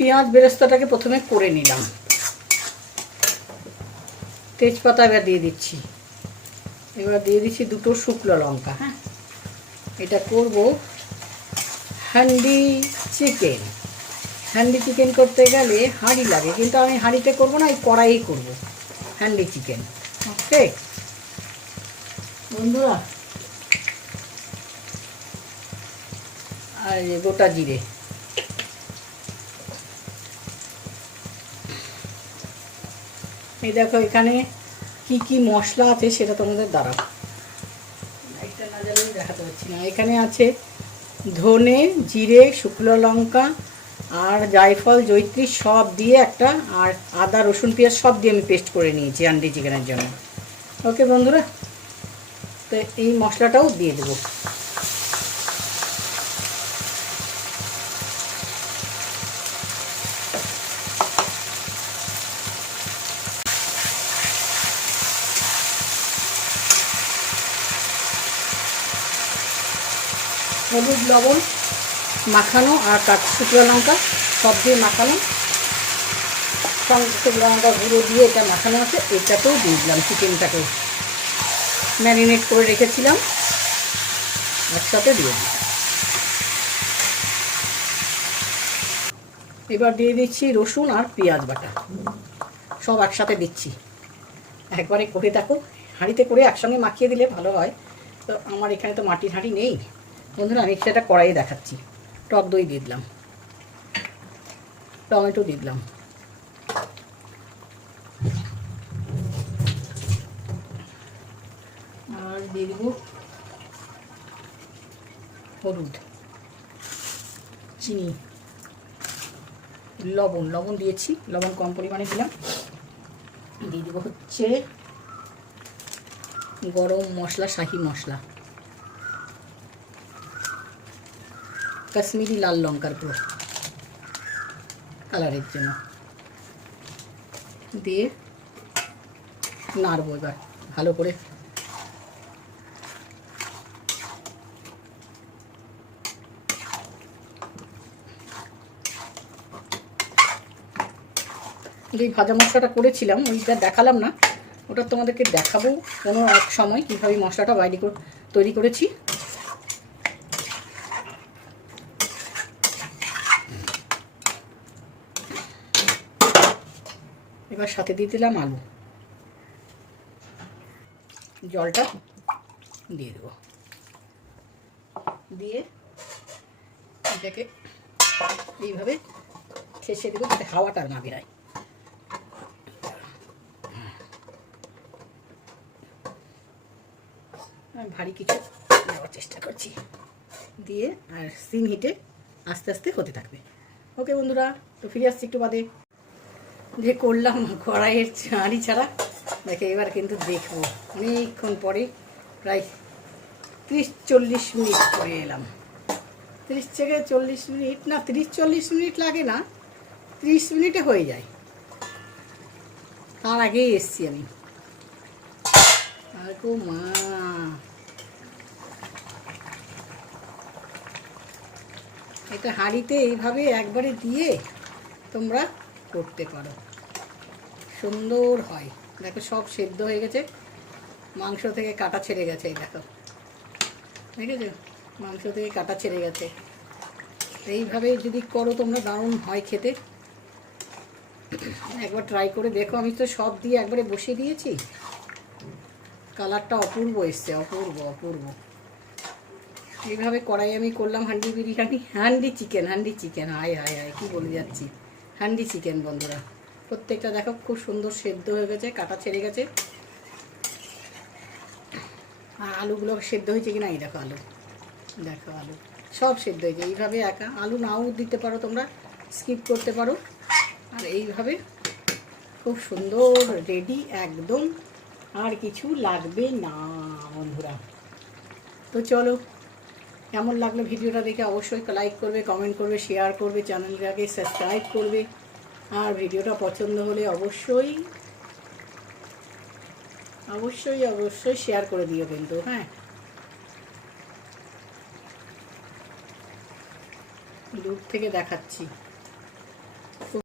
পেঁয়াজ বেরেস্তাটাকে প্রথমে করে নিলাম। তেজপাতা এবার দিয়ে দিচ্ছি। এবার দিয়ে দিচ্ছি দুটো শুকনো লঙ্কা। হ্যাঁ। এটা করব হ্যান্ডি চিকেন। হ্যান্ডি চিকেন করতে গেলে হাঁড়ি লাগে কিন্তু আমি হাঁড়িতে করব না এই কড়াই করব হ্যান্ডি চিকেন। ওকে বন্ধুরা। আর গোটা জিরে। এই দেখো, এখানে কি কি মশলা আছে সেটা তোমাদের একটা না দেখাতে পারছি না। এখানে আছে ধনে, জিরে, শুকনো লঙ্কা আর জায়ফল জৈত্রী সব দিয়ে একটা আর আদা, রসুন, পেঁয়াজ সব দিয়ে আমি পেস্ট করে নিয়েছি আন্ডি চিকেনের জন্য। ওকে বন্ধুরা? তো এই মশলাটাও দিয়ে দেবো। হলুদ লবণ মাখানো আর কাঠ শুকনো লঙ্কা, সব দিয়ে মাখানো সঙ্গে লঙ্কা গুঁড়ো দিয়ে এটা মাখানো আছে এটাকেও দিয়ে দিলাম চিকেনটাকেও ম্যারিনেট করে রেখেছিলাম, একসাথে দিয়ে দিই এবার দিয়ে দিচ্ছি রসুন আর পেঁয়াজ বাটা। সব একসাথে দিচ্ছি। একবারে করে দেখো, হাঁড়িতে করে একসঙ্গে মাখিয়ে দিলে ভালো হয়। তো আমার এখানে তো মাটির হাঁড়ি নেই। বন্ধুরা আমি সেটা কড়াই দেখাচ্ছি। টক দই দিয়ে দিলাম। টমেটো দিয়ে দিলাম। আর দিয়ে দেবো হলুদ চিনি লবণ। লবণ দিয়েছি লবণ কম পরিমাণে দিলাম। দিয়ে দেবো হচ্ছে গরম মশলা শাহি মশলা। কাশ্মীরি লাল লঙ্কার গুঁড়ো। কালারের জন্য। দিয়ে নাড়বো এবার, ভালো করে। যে ভাজা মশলাটা করেছিলাম, ওইটা দেখালাম না। ওটা তোমাদেরকে দেখাবো কোনো এক সময় কীভাবে মশলাটা বাইরে তৈরি করেছি। এবার সাথে দিয়ে দিলাম আলু। জলটা দিয়ে দেবো। দিয়ে এটাকে এইভাবে ঠেসে দেবো যাতে হাওয়াটা না বেরায়। ভারী কিছু দেওয়ার চেষ্টা করছি। দিয়ে আর সিম হিটে আস্তে আস্তে হতে থাকবে। ওকে বন্ধুরা, তো ফিরে আসছি একটু বাদে। যে করলাম কড়াইয়ের হাঁড়ি ছাড়া, দেখে এবার কিন্তু দেখব। অনেকক্ষণ পরে প্রায় তিরিশ চল্লিশ মিনিট পরে এলাম। তিরিশ থেকে চল্লিশ মিনিট, না তিরিশ চল্লিশ মিনিট লাগে না, তিরিশ মিনিটে হয়ে যায়। তার আগেই এসছি আমি। আর গো মা। এটা হাঁড়িতে এইভাবে একবারে দিয়ে তোমরা করতে পারো। সুন্দর হয়। দেখো সব সেদ্ধ হয়ে গেছে। মাংস থেকে কাটা ছেড়ে গেছে, এই দেখো। দেখেছ? মাংস থেকে কাটা ছেড়ে গেছে। এইভাবে যদি করো, তোমরা দারুণ হয় খেতে। একবার ট্রাই করে দেখো। আমি তো সব দিয়ে একবারে বসিয়ে দিয়েছি। কালারটা অপূর্ব এসছে, অপূর্ব অপূর্ব। এইভাবে কড়াই আমি করলাম handi biryani. Handi chicken handi chicken. হায় হায় হায়, কী বলে যাচ্ছি? হান্ডি চিকেন বন্ধুরা। প্রত্যেকটা দেখো খুব সুন্দর সেদ্ধ হয়ে গেছে, কাটা ছেড়ে গেছে। আর আলুগুলো সেদ্ধ হয়েছে কিনা, এই দেখো আলু। দেখো আলু। সব সেদ্ধ হয়েছে, এইভাবে একা। আলু নাও দিতে পারো তোমরা স্কিপ করতে পারো। আর এইভাবে খুব সুন্দর রেডি একদম। আর কিছু লাগবে না, বন্ধুরা। তো চলো কেমন লাগল ভিডিওটা দেখে অবশ্যই লাইক করবে কমেন্ট করবে শেয়ার করবে চ্যানেলটাকে সাবস্ক্রাইব করবে। আর ভিডিওটা পছন্দ হলে অবশ্যই অবশ্যই অবশ্যই শেয়ার করে দিও কিন্তু হ্যাঁ। দূর থেকে দেখাচ্ছি।